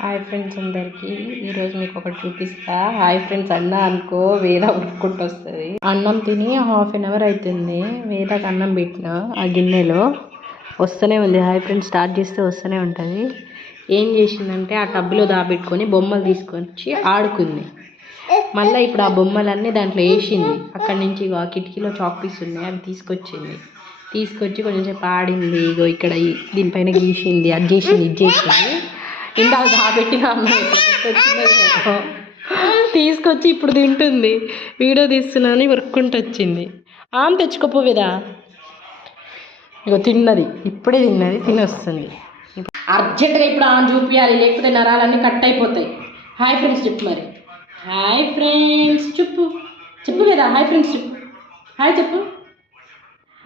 Hi friends అందరికీ ఈరోజు మీకు ఒకటి చూపిస్తా. హాయ్ ఫ్రెండ్స్ అన్న అనుకో వేద ఉడుకుంటూ వస్తుంది. అన్నం తిని హాఫ్ అన్ అవర్ అవుతుంది. వేదకు అన్నం పెట్టిన ఆ గిన్నెలో వస్తూనే ఉంది. హాయ్ ఫ్రెండ్స్ స్టార్ట్ చేస్తే వస్తూనే ఉంటుంది. ఏం చేసిందంటే ఆ టబ్లో దాబెట్టుకొని బొమ్మలు తీసుకొచ్చి ఆడుకుంది. మళ్ళీ ఇప్పుడు ఆ బొమ్మలన్నీ దాంట్లో వేసింది. అక్కడి నుంచి ఆ కిటికీలో చాక్ పీస్ ఉన్నాయి అవి తీసుకొచ్చి కొంచెంసేపు ఆడింది. ఇగో ఇక్కడ దీనిపైన గీసింది, అది చేసింది, ఇది చేసింది. ఇందాక దాబెట్టిన అన్నం తీసుకొచ్చి ఇప్పుడు తింటుంది. వీడియో తీస్తున్నాను వర్క్కుంటూ వచ్చింది. ఆమె తెచ్చుకోపోవేదా. ఇగో తిన్నది, ఇప్పుడే తిని వస్తుంది. అర్జెంటుగా ఇప్పుడు ఆమె చూపించాలి, లేకపోతే నరాలన్నీ కట్ అయిపోతాయి. హాయ్ ఫ్రెండ్స్ చెప్పు మరి. హాయ్ ఫ్రెండ్స్ చెప్పు కదా. హాయ్ ఫ్రెండ్స్ చెప్పు. హాయ్ చెప్పు.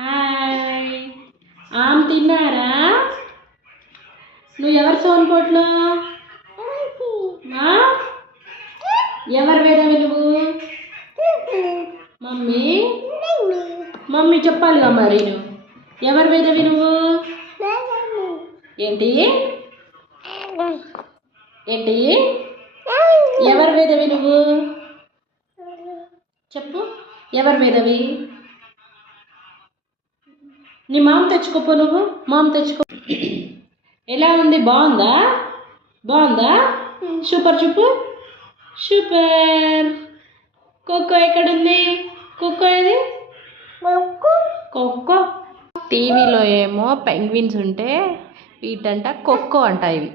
హాయ్. ఆమె తిన్నారా? నువ్వు ఎవరు సోన్ కోట్లో? ఎవరు వేదవి నువ్వు? మమ్మీ చెప్పాలిగా మరి. నువ్వు ఎవరు వేదవి నువ్వు? ఏంటి ఎవరు వేదవి నువ్వు? చెప్పు, ఎవరు వేదవి? నీ మామ తెచ్చుకోపో. నువ్వు మామ తెచ్చుకో. ఎలా ఉంది? బాగుందా? సూపర్ చెప్పు. సూపర్. కోకో ఎక్కడుంది? కోకో ఏది? కోకో. టీవీలో ఏమో పెంగ్విన్స్ ఉంటే వీటంట కొక్కో అంట. ఇవి